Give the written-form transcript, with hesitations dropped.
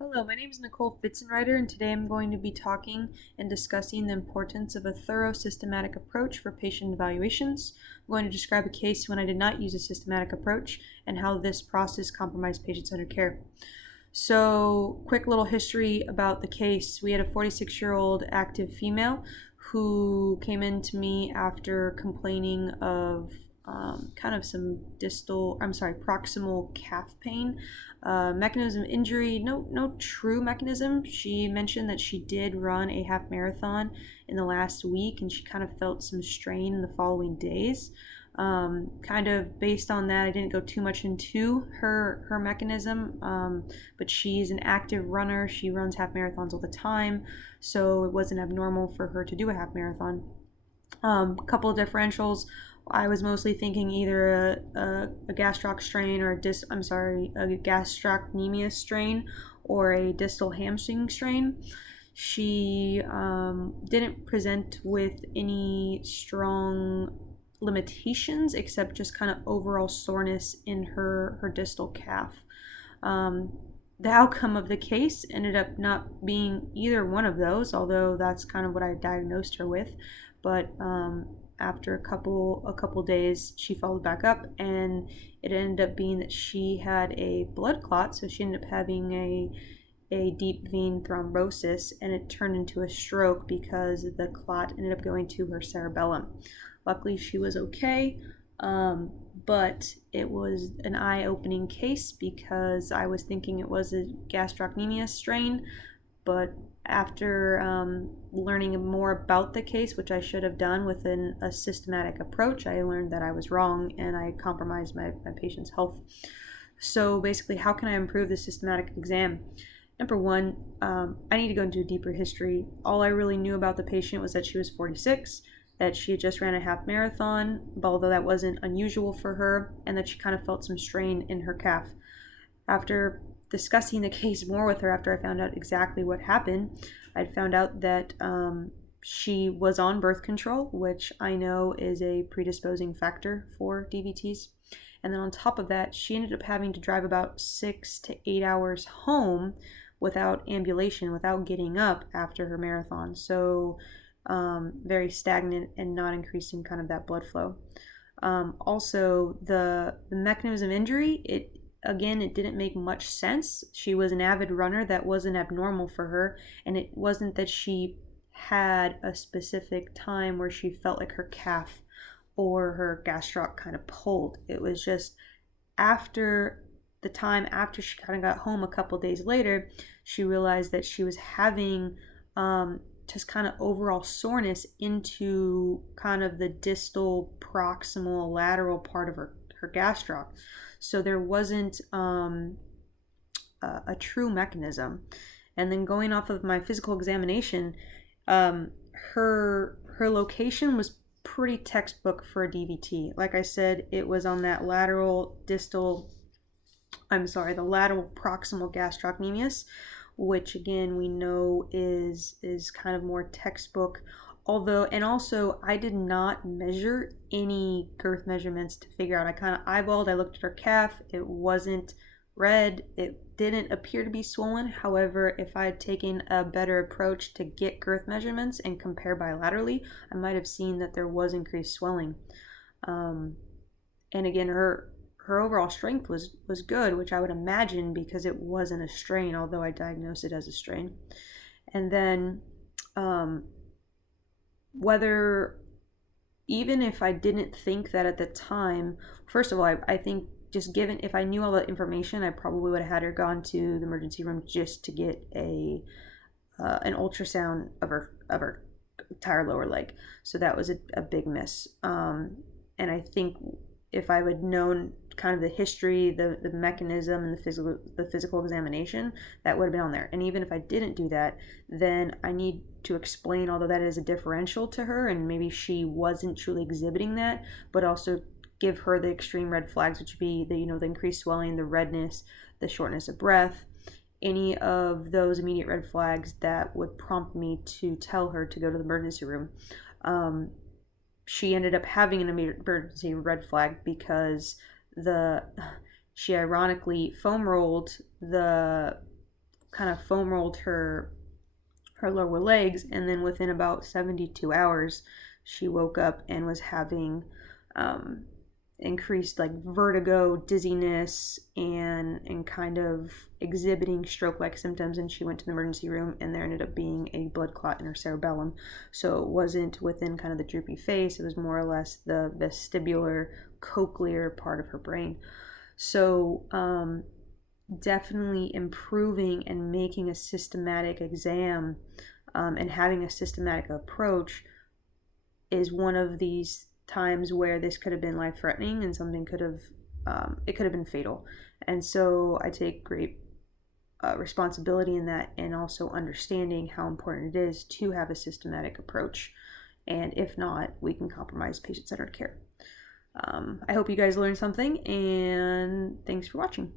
Hello, my name is Nicole Fitzenreiter, and today I'm going to be talking and discussing the importance of a thorough systematic approach for patient evaluations. I'm going to describe a case when I did not use a systematic approach and how this process compromised patient-centered care. So, quick little history about the case. We had a 46-year-old active female who came in to me after complaining of kind of some proximal calf pain. Mechanism of injury, no true mechanism. She mentioned that she did run a half marathon in the last week and she kind of felt some strain in the following days. Kind of based on that, I didn't go too much into her mechanism, but she's an active runner. She runs half marathons all the time, so it wasn't abnormal for her to do a half marathon. Couple of differentials. I was mostly thinking either a gastroc strain or a gastrocnemius strain or a distal hamstring strain. She didn't present with any strong limitations except just kind of overall soreness in her distal calf. The outcome of the case ended up not being either one of those, although that's kind of what I diagnosed her with. But after a couple days, she followed back up, and it ended up being that she had a blood clot. So she ended up having a deep vein thrombosis, and it turned into a stroke because the clot ended up going to her cerebellum. Luckily, she was okay. But it was an eye-opening case because I was thinking it was a gastrocnemius strain, but after learning more about the case, which I should have done within a systematic approach, I learned that I was wrong and I compromised my patient's health. So basically, how can I improve the systematic exam? Number one, I need to go into a deeper history. All I really knew about the patient was that she was 46, that she had just ran a half marathon, although that wasn't unusual for her, and that she kind of felt some strain in her calf. After discussing the case more with her, after I found out exactly what happened, I'd found out that she was on birth control, which I know is a predisposing factor for DVTs. And then on top of that, she ended up having to drive about 6 to 8 hours home without ambulation, without getting up after her marathon. So very stagnant and not increasing kind of that blood flow. Also, the mechanism of injury, it didn't make much sense. She was an avid runner. That wasn't abnormal for her, and it wasn't that she had a specific time where she felt like her calf or her gastroc kind of pulled. It was just after the time after she kind of got home a couple days later, she realized that she was having just kind of overall soreness into kind of the distal proximal lateral part of her gastroc. So there wasn't a true mechanism. And then going off of my physical examination, her location was pretty textbook for a DVT. Like I said, it was on that the lateral proximal gastrocnemius, which again we know is kind of more textbook. Although, and also, I did not measure any girth measurements to figure out. I kind of eyeballed, I looked at her calf, it wasn't red, it didn't appear to be swollen. However, if I had taken a better approach to get girth measurements and compare bilaterally, I might have seen that there was increased swelling. And again, her overall strength was good, which I would imagine because it wasn't a strain, although I diagnosed it as a strain. And then whether, even if I didn't think that at the time, first of all, I think just given, if I knew all that information, I probably would have had her gone to the emergency room just to get an ultrasound of her entire lower leg. So that was a big miss. And I think if I would known kind of the history, the mechanism, and the physical examination, that would have been on there. And even if I didn't do that, then I need to explain, although that is a differential to her, and maybe she wasn't truly exhibiting that, but also give her the extreme red flags, which would be the increased swelling, the redness, the shortness of breath, any of those immediate red flags that would prompt me to tell her to go to the emergency room. She ended up having an emergency red flag because she ironically foam rolled the kind of foam rolled her lower legs, and then within about 72 hours, she woke up and was having increased like vertigo, dizziness, and kind of exhibiting stroke-like symptoms. And she went to the emergency room, and there ended up being a blood clot in her cerebellum. So it wasn't within kind of the droopy face; it was more or less the vestibular cochlear part of her brain. So definitely improving and making a systematic exam and having a systematic approach is one of these times where this could have been life-threatening, and something could have it could have been fatal. And so I take great responsibility in that, and also understanding how important it is to have a systematic approach, and if not, we can compromise patient-centered care. I hope you guys learned something, and thanks for watching.